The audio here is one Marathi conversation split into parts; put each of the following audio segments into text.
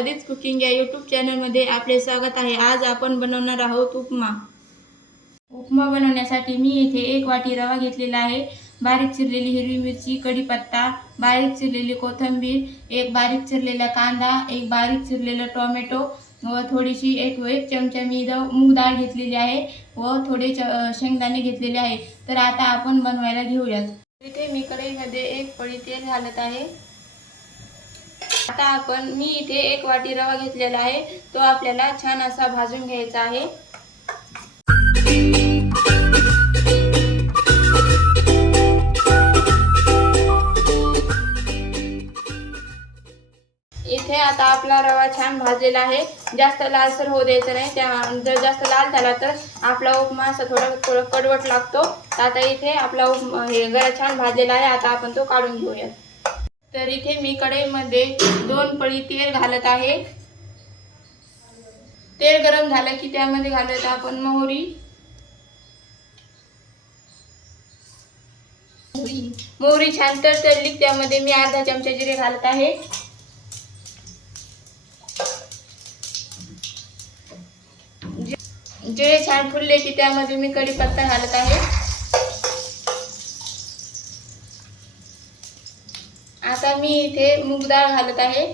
अदित कुकिंग या यूट्यूब चॅनलमध्ये आपले स्वागत आहे. आज आपण बनवणार आहोत उपमा. उपमा बनवण्यासाठी मी येथे एक वाटी रवा घेतलेला आहे. बारीक चिरलेली हिरवी मिरची कढीपत्ता बारीक चिरलेली कोथिंबीर एक बारीक चिरलेला कांदा एक बारीक चिरलेलं टोमॅटो व थोडीशी एक एक चमचा मी मूग डाळ घेतलेली आहे व थोडे च शेंगदाणे घेतलेले आहे. तर आता आपण बनवायला घेऊयात. इथे मी कढईमध्ये एक पळी तेल घालत आहे. आता आपण मी इथे एक वाटी रवा घेतलेला आहे. तो आपल्याला छान असा भाजून घ्यायचा आहे. इथे आता आपला रवा छान भाजलेला आहे. जास्त लालसर होऊ द्यायचं नाही. त्या जर जास्त लाल झाला तर आपला उपमा असा थोडा थोडं कडवट लागतो. तर आता इथे आपला उपमा हे गरा छान भाजलेला आहे. आता आपण तो काढून घेऊयात. तर इथे मी कढईमध्ये दोन पळी तेल घालत आहे. तेल गरम झालं की त्यामध्ये घालत आपण मोहरी. मोहरी छान तर तरतरली त्यामध्ये मी अर्धा चमचा जिरे घालत आहे. जिरे छान फुलले की त्यामध्ये मी कढीपत्ता घालत आहे आता मी इथे मूगडाळ घालत आहे.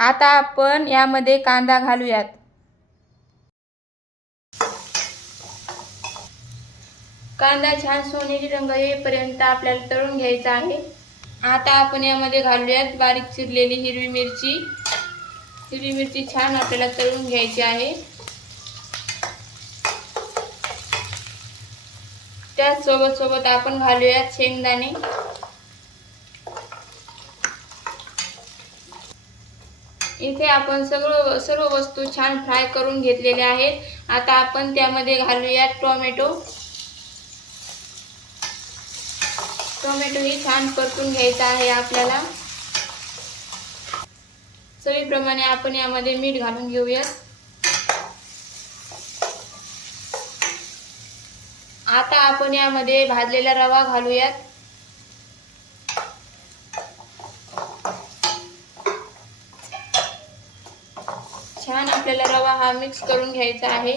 आता आपण यामध्ये कांदा घालूयात. कांदा छान सोनेरी रंग येईपर्यंत आपल्याला तळून घ्यायचा आहे. आता आपण यामध्ये घालूयात बारीक चिरलेली हिरवी मिरची. हिरवी मिरची छान आपल्याला तळून घ्यायची आहे. त्याचसोबत सोबत आपण घालूयात शेंगदाणे. इथे आपण सगळं सर्व वस्तू छान फ्राय करून घेतलेल्या आहेत. आता आपण त्यामध्ये घालूयात टोमॅटो. टोमॅटो ही छान परतून घ्यायचा आहे आपल्याला. चवीप्रमाणे आपण यामध्ये मीठ घालून घेऊयात. आता आपण यामध्ये भाजलेला रवा घालूयात. छान आपल्याला रवा हा मिक्स करून घ्यायचा आहे.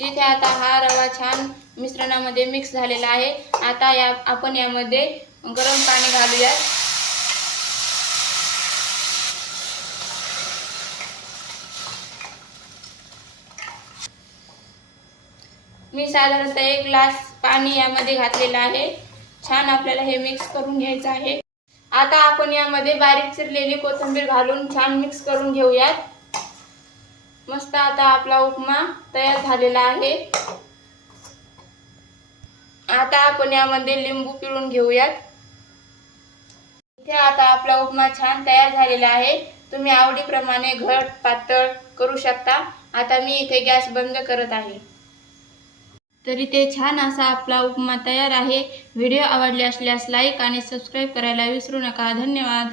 इथे आता हा रवा छान मिश्रणामध्ये मिक्स झालेला आहे. आता या आपण यामध्ये गरम पाणी घालूयात. मी साधारणतः एक ग्लास पाणी यामध्ये घातलेलं आहे. छान आपल्याला हे मिक्स करून घ्यायचं आहे. आता आपण यामध्ये बारीक चिरलेली कोथिंबीर घालून छान मिक्स करून घेऊयात. मस्त आता आपला उपमा तयार झालेला आहे. आता आपण यामध्ये लिंबू पिळून घेऊयात. इथे आता आपला उपमा छान तयार झालेला आहे. तुम्ही आवडीप्रमाणे घट पातळ करू शकता. आता मी इथे गॅस बंद करत आहे. तर इथे छान असा आपला उपमा तयार आहे. व्हिडिओ आवडले असल्यास लाईक आणि सबस्क्राईब करायला विसरू नका. धन्यवाद.